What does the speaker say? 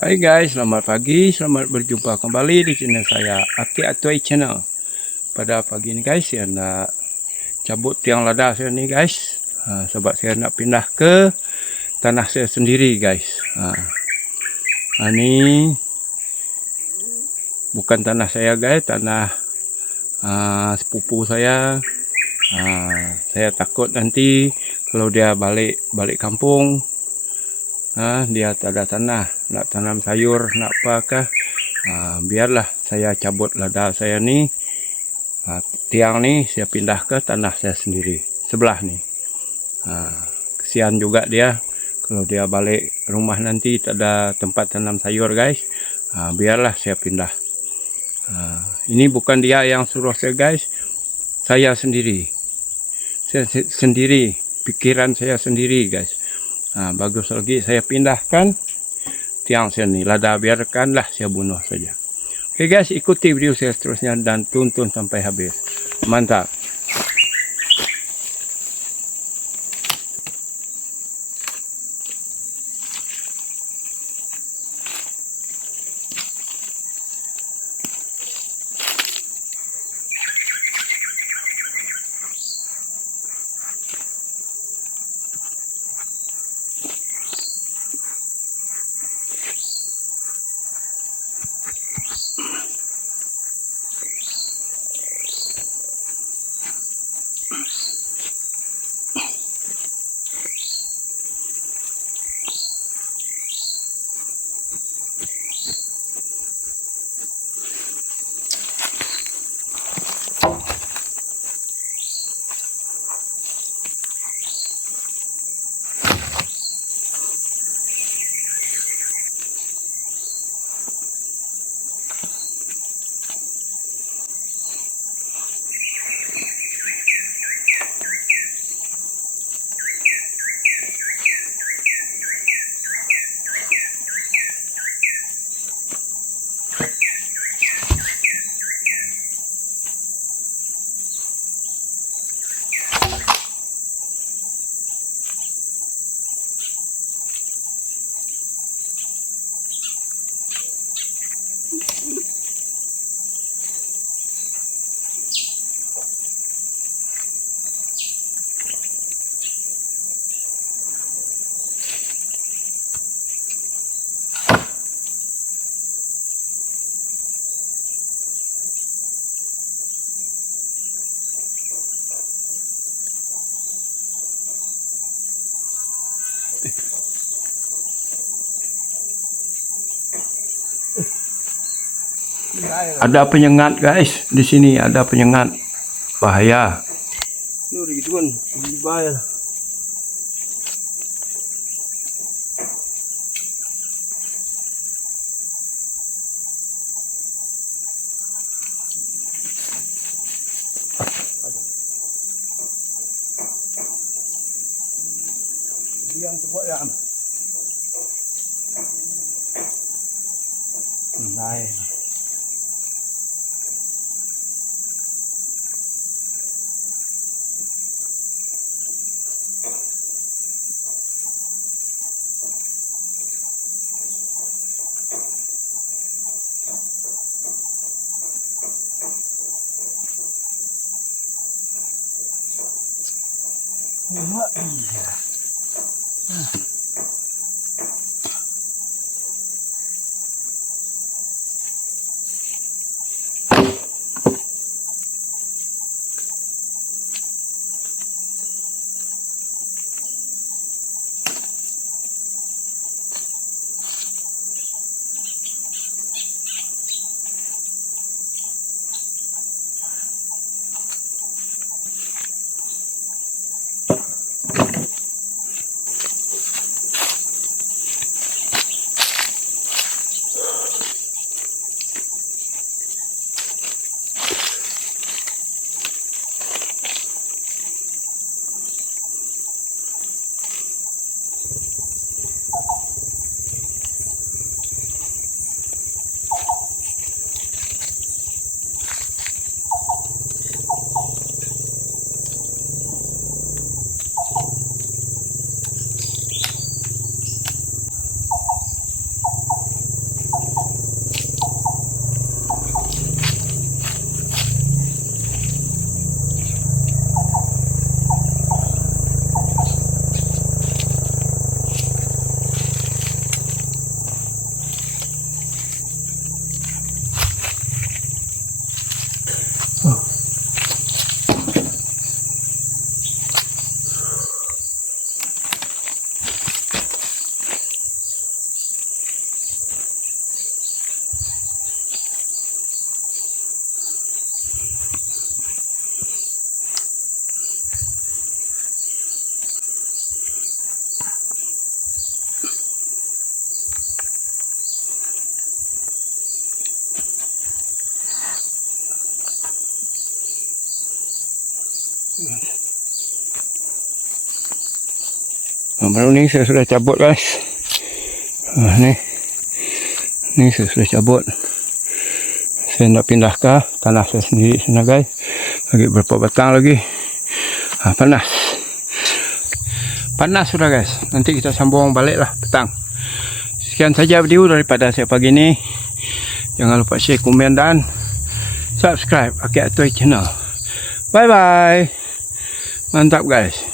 Hai guys, selamat pagi, selamat berjumpa kembali di channel saya, Aki Atuai Channel. Pada pagi ini guys, saya nak cabut tiang lada saya ni guys, sebab saya nak pindah ke tanah saya sendiri guys. Ini bukan tanah saya guys, tanah sepupu saya. Saya takut nanti kalau dia balik kampung, dia tak ada tanah, nak tanam sayur, nak apakah, biarlah saya cabut lada saya ni, tiang ni saya pindah ke tanah saya sendiri, sebelah ni. Kesian juga dia, kalau dia balik rumah nanti tak ada tempat tanam sayur guys. Biarlah saya pindah. Ini bukan dia yang suruh saya guys, saya sendiri. Saya sendiri, pikiran saya sendiri guys. Bagus lagi saya pindahkan tiang saya ni, lada biarkanlah saya bunuh saja. Oke guys, ikuti video saya seterusnya dan tonton sampai habis. Mantap. Ada penyengat guys, di sini ada penyengat, bahaya. Nur gitu kan, bahaya. Yang coba ya. Naik. Iya. baru ni saya sudah cabut guys. Ni saya sudah cabut. Saya nak pindah ke tanah saya sendiri sana guys. Lagi berapa batang lagi. Panas sudah guys. Nanti kita sambung balik lah petang. Sekian saja video daripada saya pagi ni. Jangan lupa share, komen dan subscribe Akik Atoy channel. Bye bye. Mantap guys.